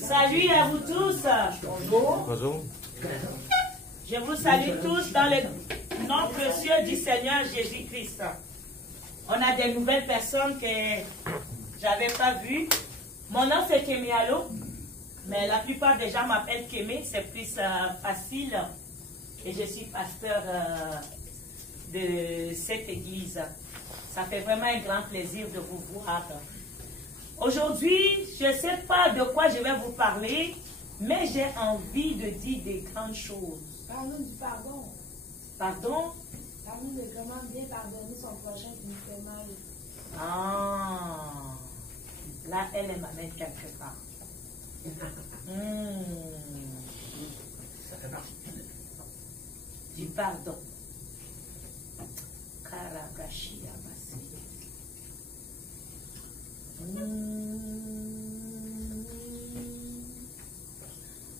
Salut à vous tous. Bonjour. Je vous salue tous dans le nom précieux du Seigneur Jésus-Christ. On a des nouvelles personnes que j'avais pas vues. Mon nom c'est Kémé Allo, mais la plupart des gens m'appellent Kémé, c'est plus facile. Et je suis pasteur de cette église. Ça fait vraiment un grand plaisir de vous voir. Aujourd'hui, je ne sais pas de quoi je vais vous parler, mais j'ai envie de dire des grandes choses. Parle-nous du pardon. Pardon? Parle-nous de comment bien pardonner son prochain qui nous fait mal. Ah, là, elle m'amène quelque part. Ça fait partie Du pardon. Karagashi Abasi.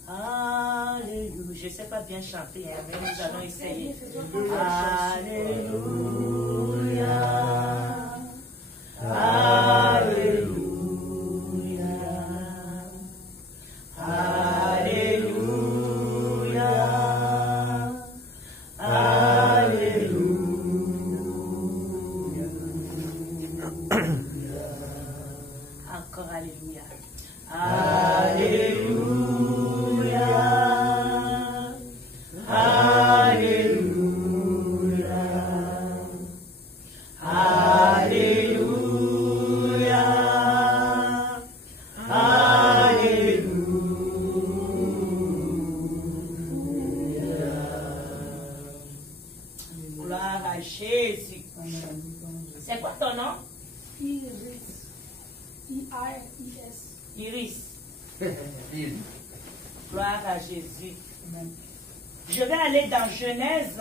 Alléluia. Je ne sais pas bien chanter, hein, mais nous allons essayer. Alléluia. Alléluia. Alléluia. Alléluia. Encore alléluia. Alléluia. Alléluia. Alléluia. Alléluia. Gloire à Jésus. C'est quoi ton nom? Iris. I-R-I-S. Iris. Il. Gloire à Jésus. Je vais aller dans Genèse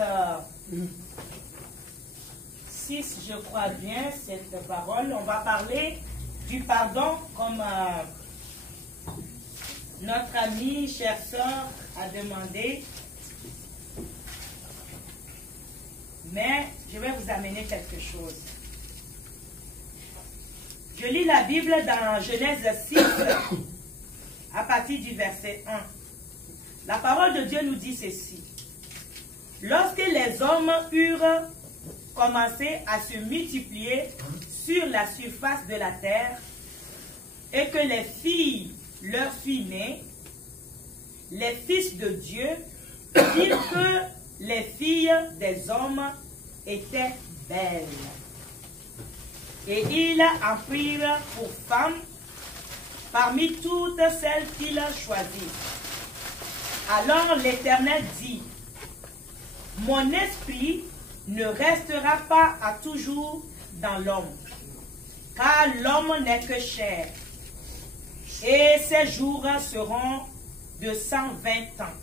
6, je crois bien, cette parole. On va parler du pardon comme notre amie, chère sœur, a demandé. Mais je vais vous amener quelque chose. Je lis la Bible dans Genèse 6, à partir du verset 1. La parole de Dieu nous dit ceci. Lorsque les hommes eurent commencé à se multiplier sur la surface de la terre, et que les filles leur furent nées, les fils de Dieu dirent que les filles des hommes étaient belles. Et ils en prirent pour femmes parmi toutes celles qu'ils choisirent. Alors l'Éternel dit, « Mon esprit ne restera pas à toujours dans l'homme, car l'homme n'est que chair, et ses jours seront de 120 ans. »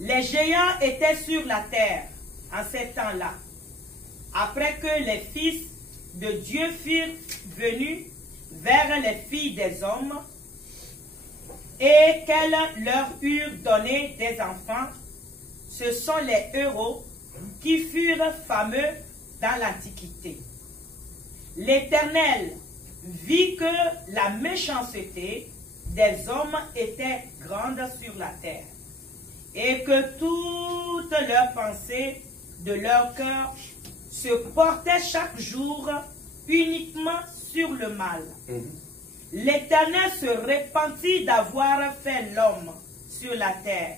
Les géants étaient sur la terre en ces temps-là, après que les fils de Dieu furent venus vers les filles des hommes et qu'elles leur eurent donné des enfants. Ce sont les héros qui furent fameux dans l'Antiquité. L'Éternel vit que la méchanceté des hommes était grande sur la terre et que toutes leurs pensées de leur cœur se portaient chaque jour uniquement sur le mal. L'Éternel se repentit d'avoir fait l'homme sur la terre,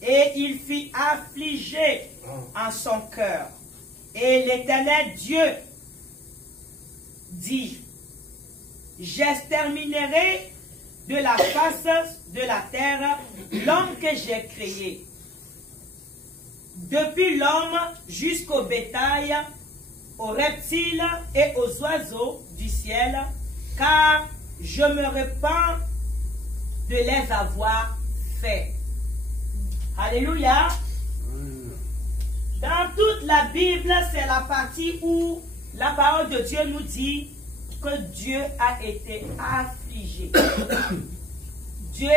et il fit affliger en son cœur. Et l'Éternel Dieu dit, « J'exterminerai de la face de la terre l'homme que j'ai créé, depuis l'homme jusqu'au bétail, aux reptiles et aux oiseaux du ciel, car je me repens de les avoir faits. » Alléluia. Dans toute la Bible, c'est la partie où la parole de Dieu nous dit que Dieu a été affligé. Dieu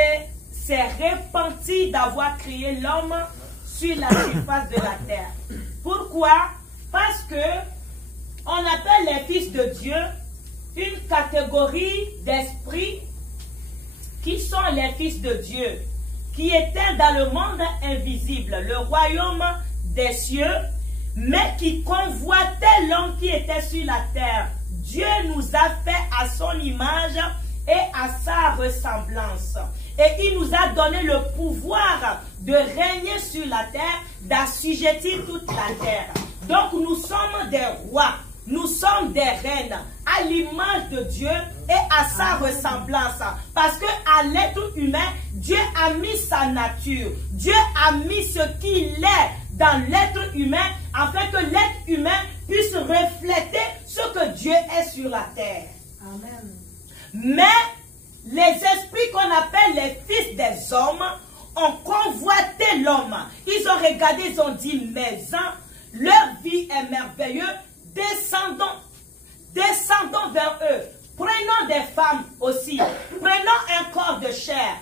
s'est repenti d'avoir créé l'homme sur la surface de la terre. Pourquoi? Parce que on appelle les fils de Dieu une catégorie d'esprits qui sont les fils de Dieu, qui étaient dans le monde invisible, le royaume des cieux, mais qui convoitaient l'homme qui était sur la terre. Dieu nous a fait à son image et à sa ressemblance. Et il nous a donné le pouvoir de régner sur la terre, d'assujettir toute la terre. Donc nous sommes des rois, nous sommes des reines, à l'image de Dieu et à sa ressemblance. Parce que à l'être humain, Dieu a mis sa nature, Dieu a mis ce qu'il est dans l'être humain, afin que l'être humain puisse refléter ce que Dieu est sur la terre. Amen. Mais les esprits qu'on appelle les fils des hommes ont convoité l'homme. Ils ont regardé, ils ont dit, mais leur vie est merveilleuse, descendons vers eux. Prenons des femmes aussi, prenons un corps de chair,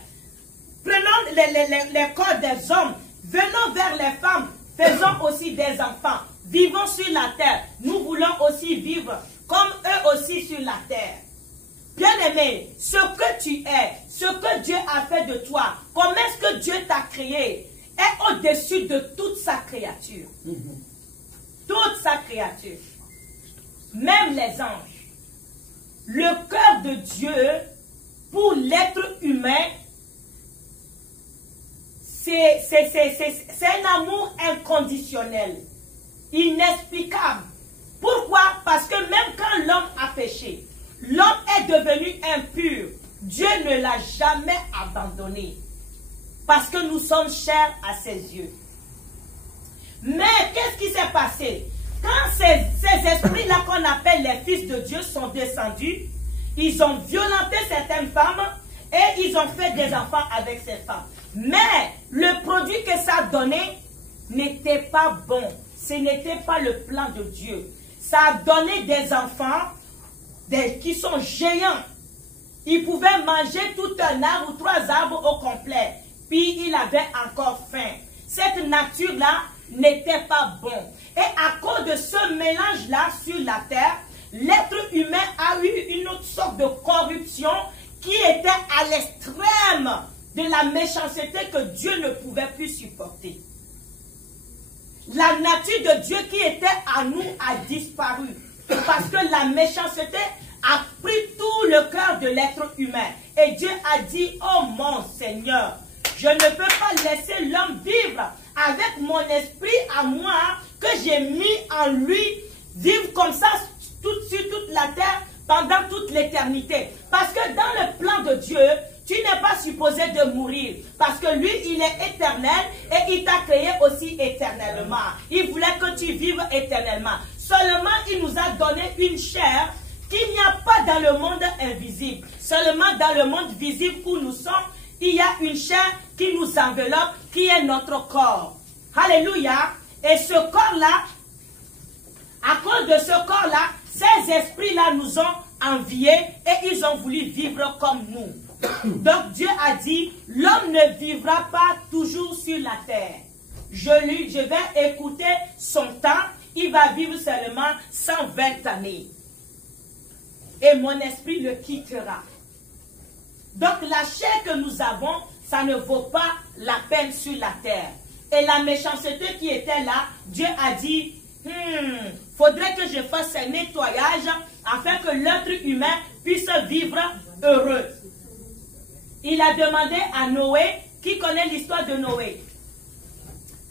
prenons les corps des hommes, venons vers les femmes, faisons aussi des enfants, vivons sur la terre. Nous voulons aussi vivre comme eux aussi sur la terre. Bien-aimé, ce que tu es, ce que Dieu a fait de toi, comment est-ce que Dieu t'a créé, est au-dessus de toute sa créature. Toute sa créature. Même les anges. Le cœur de Dieu, pour l'être humain, c'est un amour inconditionnel, inexplicable. Pourquoi? Parce que même quand l'homme a péché, l'homme est devenu impur, Dieu ne l'a jamais abandonné. Parce que nous sommes chers à ses yeux. Mais qu'est-ce qui s'est passé? Quand ces esprits-là qu'on appelle les fils de Dieu sont descendus, ils ont violenté certaines femmes et ils ont fait des enfants avec ces femmes. Mais le produit que ça donnait n'était pas bon. Ce n'était pas le plan de Dieu. Ça a donné des enfants qui sont géants. Ils pouvaient manger tout un arbre ou 3 arbres au complet. Puis il avait encore faim. Cette nature-là n'était pas bon. Et à cause de ce mélange-là sur la terre, l'être humain a eu une autre sorte de corruption qui était à l'extrême de la méchanceté que Dieu ne pouvait plus supporter. La nature de Dieu qui était à nous a disparu. Parce que la méchanceté a pris tout le cœur de l'être humain. Et Dieu a dit, oh mon Seigneur, je ne peux pas laisser l'homme vivre avec mon esprit à moi que j'ai mis en lui, vivre comme ça sur toute la terre pendant toute l'éternité. Parce que dans le plan de Dieu, tu n'es pas supposé de mourir. Parce que lui, il est éternel et il t'a créé aussi éternellement. Il voulait que tu vives éternellement. Seulement, il nous a donné une chair qu'il n'y a pas dans le monde invisible. Seulement dans le monde visible où nous sommes, il y a une chair qui nous enveloppe, qui est notre corps. Alléluia. Et ce corps-là, à cause de ce corps-là, ces esprits-là nous ont enviés et ils ont voulu vivre comme nous. Donc Dieu a dit, l'homme ne vivra pas toujours sur la terre. Je vais écouter son temps, il va vivre seulement 120 années. Et mon esprit le quittera. Donc la chair que nous avons, ça ne vaut pas la peine sur la terre. Et la méchanceté qui était là, Dieu a dit, faudrait que je fasse un nettoyage afin que l'être humain puisse vivre heureux. Il a demandé à Noé, qui connaît l'histoire de Noé?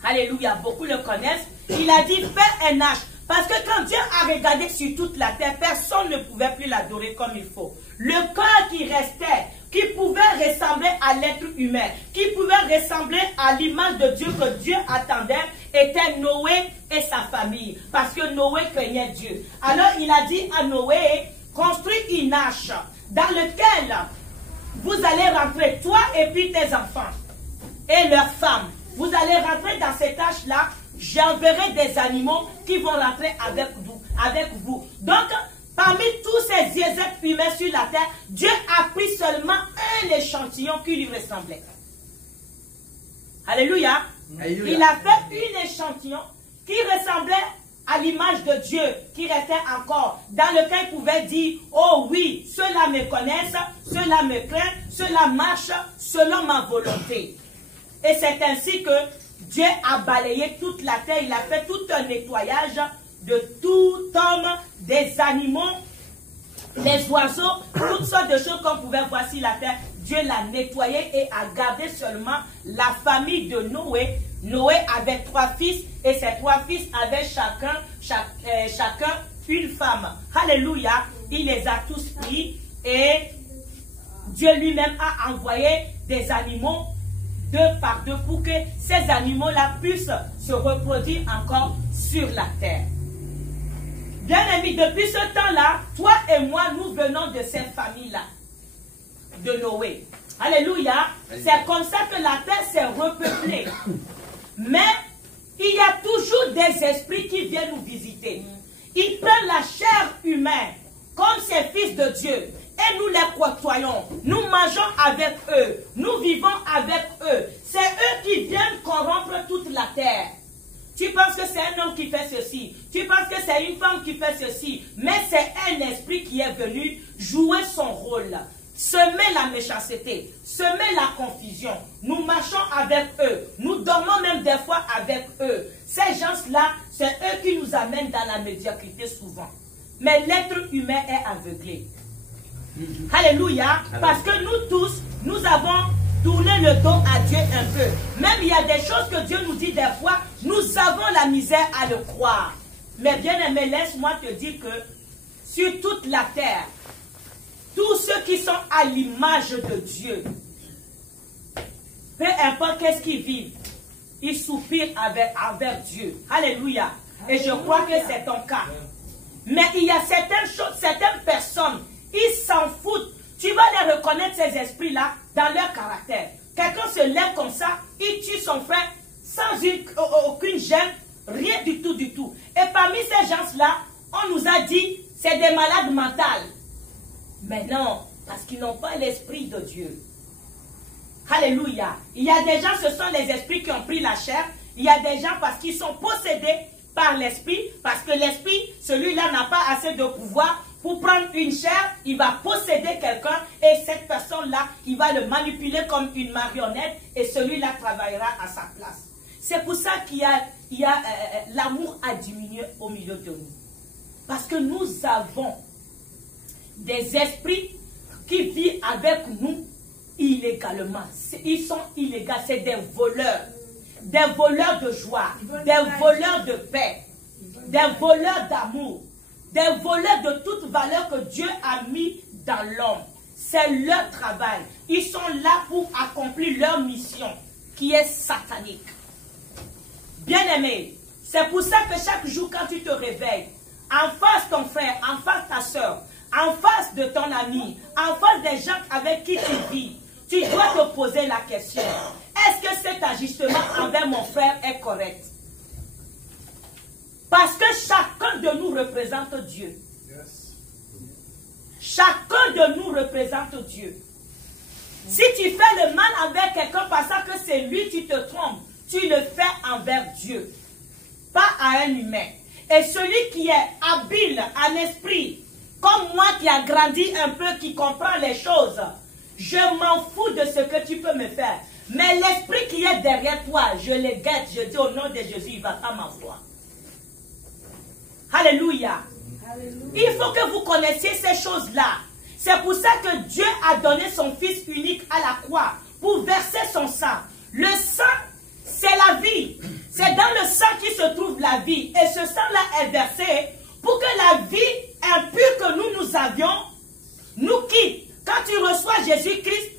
Alléluia, beaucoup le connaissent. Il a dit, fais un arche. Parce que quand Dieu a regardé sur toute la terre, personne ne pouvait plus l'adorer comme il faut. Le cœur qui restait, qui pouvait ressembler à l'être humain, qui pouvait ressembler à l'image de Dieu que Dieu attendait, était Noé et sa famille. Parce que Noé craignait Dieu. Alors il a dit à Noé, construis une arche dans laquelle vous allez rentrer, toi et puis tes enfants et leurs femmes. Vous allez rentrer dans cette arche-là. J'enverrai des animaux qui vont rentrer avec vous. Donc, parmi tous ces êtres humains sur la terre, Dieu a pris seulement un échantillon qui lui ressemblait. Alléluia. Alléluia. Il a fait un échantillon qui ressemblait à l'image de Dieu, qui restait encore, dans lequel il pouvait dire, oh oui, ceux-là me connaissent, ceux-là me craignent, ceux-là marchent selon ma volonté. Et c'est ainsi que Dieu a balayé toute la terre, il a fait tout un nettoyage de tout homme, des animaux, les oiseaux, toutes sortes de choses qu'on pouvait voir sur la terre. Dieu l'a nettoyé et a gardé seulement la famille de Noé. Noé avait 3 fils et ces 3 fils avaient chacun une femme. Alléluia. Il les a tous pris et Dieu lui-même a envoyé des animaux 2 par 2 pour que ces animaux-là puissent se reproduire encore sur la terre. Bien-aimés, depuis ce temps-là, toi et moi, nous venons de cette famille-là, de Noé. Alléluia. C'est comme ça que la terre s'est repeuplée. Mais il y a toujours des esprits qui viennent nous visiter. Ils prennent la chair humaine comme ces fils de Dieu. Et nous les côtoyons. Nous mangeons avec eux. Nous vivons avec eux. C'est eux qui viennent corrompre toute la terre. Tu penses que c'est un homme qui fait ceci. Tu penses que c'est une femme qui fait ceci. Mais c'est un esprit qui est venu jouer son rôle. Semer la méchanceté. Semer la confusion. Nous marchons avec eux. Nous dormons même des fois avec eux. Ces gens-là, c'est eux qui nous amènent dans la médiocrité souvent. Mais l'être humain est aveuglé. Alléluia. Parce que nous tous, nous avons tourné le dos à Dieu un peu. Même il y a des choses que Dieu nous dit des fois, nous avons la misère à le croire. Mais bien aimé, laisse-moi te dire que sur toute la terre, tous ceux qui sont à l'image de Dieu, peu importe qu'est-ce qu'ils vivent, ils soupirent avec Dieu. Alléluia. Et je crois que c'est ton cas. Mais il y a certaines choses, certaines personnes, ils s'en foutent. Tu vas les reconnaître, ces esprits-là, dans leur caractère. Quelqu'un se lève comme ça, il tue son frère sans aucune gêne, rien du tout, du tout. Et parmi ces gens-là, on nous a dit, c'est des malades mentales. Mais non, parce qu'ils n'ont pas l'esprit de Dieu. Alléluia. Il y a des gens, ce sont les esprits qui ont pris la chair. Il y a des gens parce qu'ils sont possédés par l'esprit, parce que l'esprit, celui-là n'a pas assez de pouvoir pour prendre une chair, il va posséder quelqu'un et cette personne-là, il va le manipuler comme une marionnette et celui-là travaillera à sa place. C'est pour ça qu'il y a l'amour a diminué au milieu de nous. Parce que nous avons des esprits qui vivent avec nous illégalement. Ils sont illégaux, c'est des voleurs de joie, des voleurs de paix, des voleurs d'amour, des voleurs de toute valeur que Dieu a mis dans l'homme. C'est leur travail. Ils sont là pour accomplir leur mission qui est satanique. Bien-aimé, c'est pour ça que chaque jour quand tu te réveilles, en face ton frère, en face ta soeur, en face de ton ami, en face des gens avec qui tu vis, tu dois te poser la question, est-ce que cet ajustement envers mon frère est correct? Parce que chacun de nous représente Dieu. Chacun de nous représente Dieu. Si tu fais le mal envers quelqu'un parce que c'est lui, tu te trompes. Tu le fais envers Dieu, pas à un humain. Et celui qui est habile en esprit, comme moi qui a grandi un peu, qui comprend les choses, je m'en fous de ce que tu peux me faire. Mais l'esprit qui est derrière toi, je le guette, je dis au nom de Jésus, il ne va pas m'avoir. Alléluia. Il faut que vous connaissiez ces choses-là. C'est pour ça que Dieu a donné son Fils unique à la croix pour verser son sang. Le sang, c'est la vie. C'est dans le sang qui se trouve la vie. Et ce sang-là est versé pour que la vie impure que nous avions nous quitte. Quand tu reçois Jésus-Christ,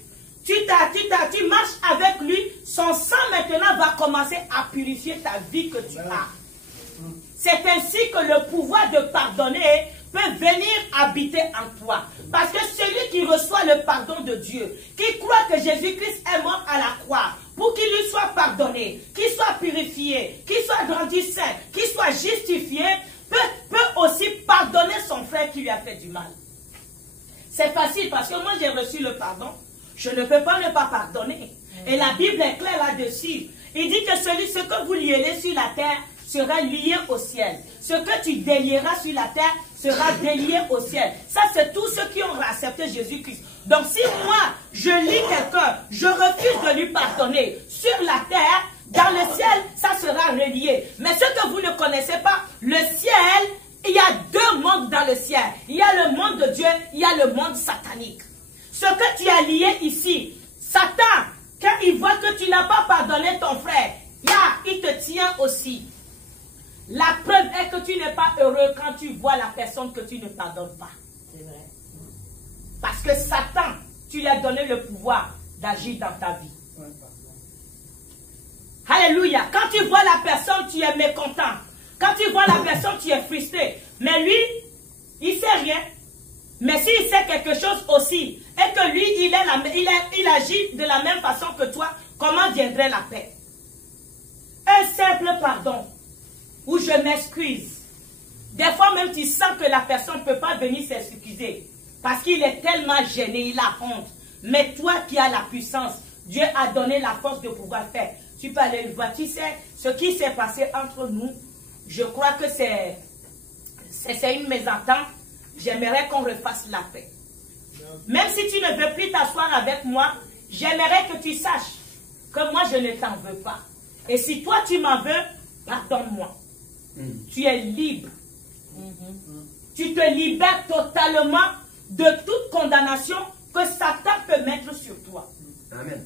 tu marches avec lui. Son sang maintenant va commencer à purifier ta vie que tu as. C'est ainsi que le pouvoir de pardonner peut venir habiter en toi. Parce que celui qui reçoit le pardon de Dieu, qui croit que Jésus-Christ est mort à la croix, pour qu'il lui soit pardonné, qu'il soit purifié, qu'il soit rendu saint, qu'il soit justifié, peut aussi pardonner son frère qui lui a fait du mal. C'est facile parce que moi j'ai reçu le pardon. Je ne peux pas ne pas pardonner. Et la Bible est claire là-dessus. Il dit que ce que vous liez sur la terre sera lié au ciel. Ce que tu délieras sur la terre sera délié au ciel. Ça, c'est tous ceux qui ont accepté Jésus-Christ. Donc, si moi, je lis quelqu'un, je refuse de lui pardonner sur la terre, dans le ciel, ça sera relié. Mais ce que vous ne connaissez pas, le ciel, il y a deux mondes dans le ciel. Il y a le monde de Dieu, il y a le monde satanique. Ce que tu as lié ici, Satan, quand il voit que tu n'as pas pardonné ton frère, il te tient aussi. La preuve est que tu n'es pas heureux quand tu vois la personne que tu ne pardonnes pas. C'est vrai. Parce que Satan, tu lui as donné le pouvoir d'agir dans ta vie. Alléluia. Quand tu vois la personne, tu es mécontent. Quand tu vois la personne, tu es frustré. Mais lui, il ne sait rien. Mais s'il sait quelque chose aussi, et que lui, il agit de la même façon que toi, comment viendrait la paix? Un simple pardon, où je m'excuse. Des fois même, tu sens que la personne ne peut pas venir s'excuser. Parce qu'il est tellement gêné, il a honte. Mais toi qui as la puissance, Dieu a donné la force de pouvoir faire. Tu peux aller le voir. Tu sais, ce qui s'est passé entre nous, je crois que c'est une mésentente. J'aimerais qu'on refasse la paix. Même si tu ne veux plus t'asseoir avec moi, j'aimerais que tu saches que moi, je ne t'en veux pas. Et si toi, tu m'en veux, pardonne-moi. Tu es libre. Tu te libères totalement de toute condamnation que Satan peut mettre sur toi. Amen.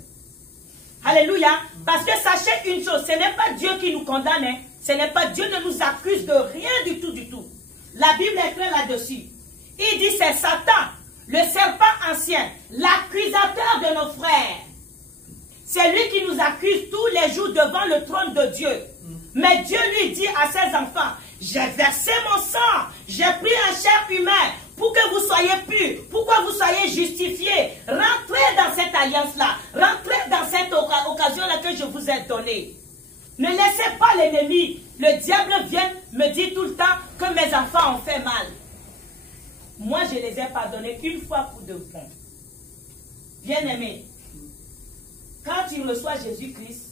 Alléluia. Parce que sachez une chose, ce n'est pas Dieu qui nous condamne. Hein. Ce n'est pas Dieu ne nous accuse de rien du tout, du tout. La Bible est claire là-dessus. Il dit c'est Satan, le serpent ancien, l'accusateur de nos frères. C'est lui qui nous accuse tous les jours devant le trône de Dieu. Mais Dieu lui dit à ses enfants, j'ai versé mon sang, j'ai pris un chair humain pour que vous soyez purs, pour que vous soyez justifiés. Rentrez dans cette alliance-là, rentrez dans cette occasion-là que je vous ai donnée. Ne laissez pas l'ennemi, le diable vient me dire tout le temps que mes enfants ont fait mal. Moi, je les ai pardonnés une fois pour de bon. Bien-aimé, quand tu reçois Jésus-Christ,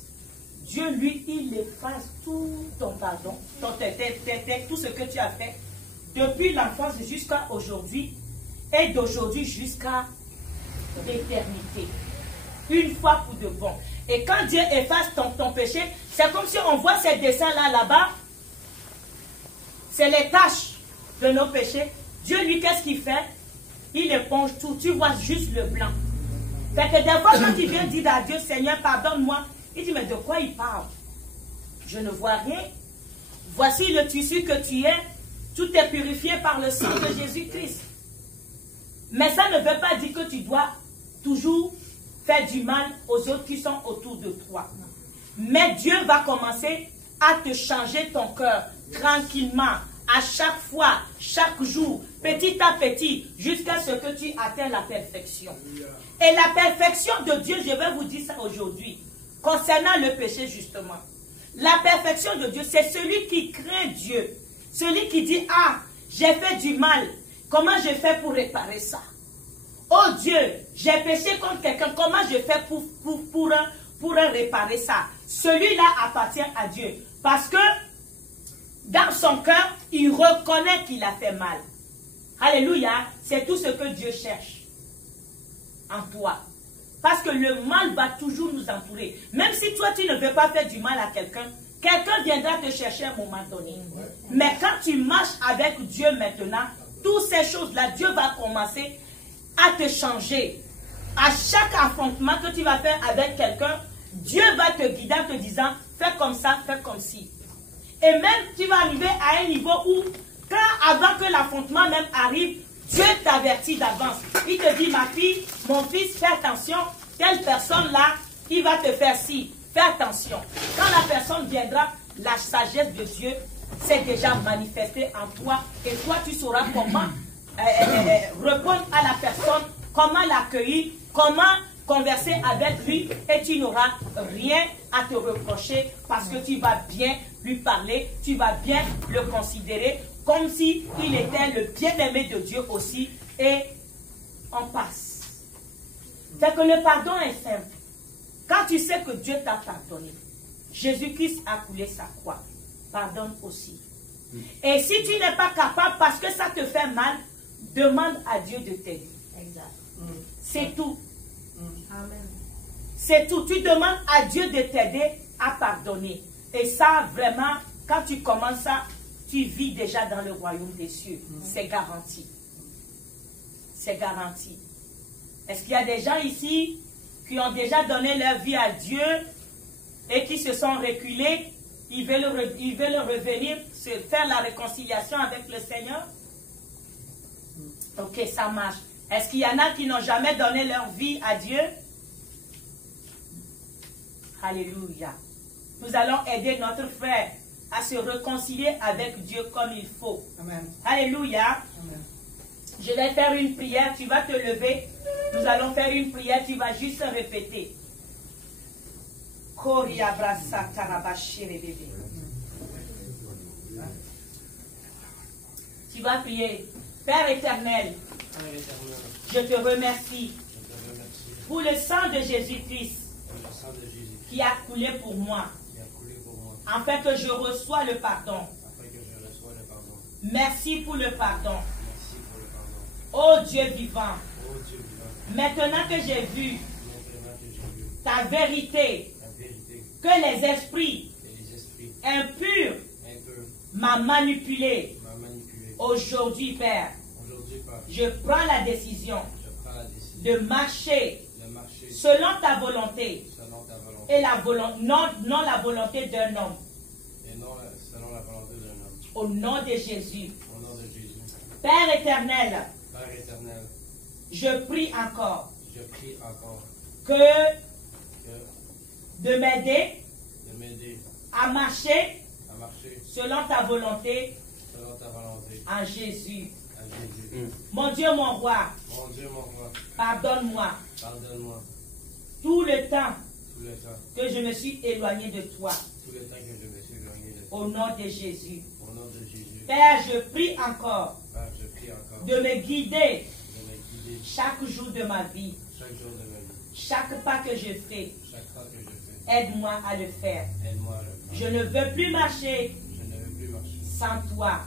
Dieu, lui, il efface tout ton pardon, tout ce que tu as fait, depuis l'enfance jusqu'à aujourd'hui, et d'aujourd'hui jusqu'à l'éternité. Une fois pour de bon. Et quand Dieu efface ton péché, c'est comme si on voit ces dessins-là, là-bas, c'est les taches de nos péchés. Dieu, lui, qu'est-ce qu'il fait? Il éponge tout. Tu vois juste le blanc. Fait que des fois, quand il vient dire à Dieu, Seigneur, pardonne-moi, il dit, mais de quoi il parle? Je ne vois rien. Voici le tissu que tu es. Tout est purifié par le sang de Jésus-Christ. Mais ça ne veut pas dire que tu dois toujours faire du mal aux autres qui sont autour de toi. Mais Dieu va commencer à te changer ton cœur tranquillement, à chaque fois, chaque jour, petit à petit, jusqu'à ce que tu atteignes la perfection. Et la perfection de Dieu, je vais vous dire ça aujourd'hui, concernant le péché justement. La perfection de Dieu, c'est celui qui craint Dieu. Celui qui dit, ah, j'ai fait du mal, comment je fais pour réparer ça? Oh Dieu, j'ai péché contre quelqu'un, comment je fais pour réparer ça? Celui-là appartient à Dieu. Parce que dans son cœur, il reconnaît qu'il a fait mal. Alléluia, c'est tout ce que Dieu cherche en toi. Parce que le mal va toujours nous entourer. Même si toi, tu ne veux pas faire du mal à quelqu'un, quelqu'un viendra te chercher à un moment donné. Mais quand tu marches avec Dieu maintenant, toutes ces choses-là, Dieu va commencer à te changer. À chaque affrontement que tu vas faire avec quelqu'un, Dieu va te guider en te disant, fais comme ça, fais comme ci. Et même, tu vas arriver à un niveau où, avant que l'affrontement même arrive, Dieu t'avertit d'avance. Il te dit, ma fille, mon fils, fais attention, telle personne-là, il va te faire ci. Fais attention. Quand la personne viendra, la sagesse de Dieu s'est déjà manifestée en toi. Et toi, tu sauras comment répondre à la personne, comment l'accueillir, comment converser avec lui. Et tu n'auras rien à te reprocher parce que tu vas bien lui parler. Tu vas bien le considérer comme si il était le bien-aimé de Dieu aussi. Et on passe. C'est que le pardon est simple. Quand tu sais que Dieu t'a pardonné, Jésus-Christ a coulé sa croix. pardonne aussi. Et si tu n'es pas capable parce que ça te fait mal, demande à Dieu de t'aider. Exact. C'est tout. Amen. C'est tout. Tu demandes à Dieu de t'aider à pardonner. Et ça, vraiment, quand tu commences ça, tu vis déjà dans le royaume des cieux. C'est garanti. C'est garanti. Est-ce qu'il y a des gens ici qui ont déjà donné leur vie à Dieu et qui se sont reculés? Ils veulent revenir, faire la réconciliation avec le Seigneur? Ok, ça marche. Est-ce qu'il y en a qui n'ont jamais donné leur vie à Dieu? Alléluia. Nous allons aider notre frère à se réconcilier avec Dieu comme il faut. Amen. Alléluia. Amen. Je vais faire une prière, tu vas te lever. Nous allons faire une prière, tu vas juste répéter. Tu vas prier. Père éternel, je te remercie pour le sang de Jésus-Christ qui a coulé pour moi, afin que je reçois le pardon. Merci pour le pardon. Ô Dieu vivant, maintenant que j'ai vu ta vérité, que les esprits impurs m'ont manipulé, aujourd'hui, Père, je prends la décision de marcher selon ta volonté et non la volonté d'un homme. Au nom de Jésus. Père éternel, je prie encore que de m'aider à marcher selon ta volonté en Jésus. Mon Dieu, mon roi, pardonne-moi tout le temps que je me suis éloigné de toi. Au nom de Jésus. Père, je prie encore de me guider chaque jour de ma vie. Chaque pas que je fais, aide-moi à le faire. Je ne veux plus marcher sans toi.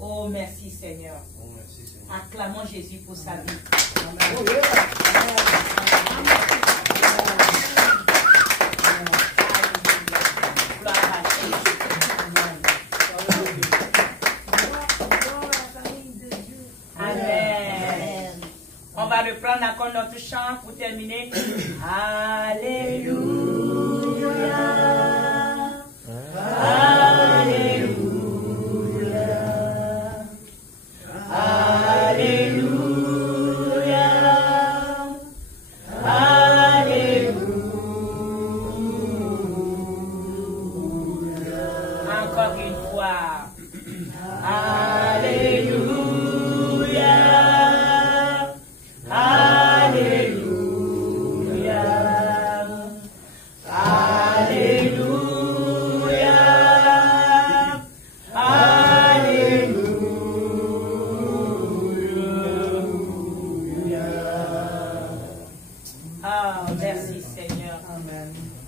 Oh, merci Seigneur. Acclamons Jésus pour sa vie. Amen. On va reprendre encore notre chant pour terminer. Alléluia. Alléluia. Alléluia. Alléluia. Encore une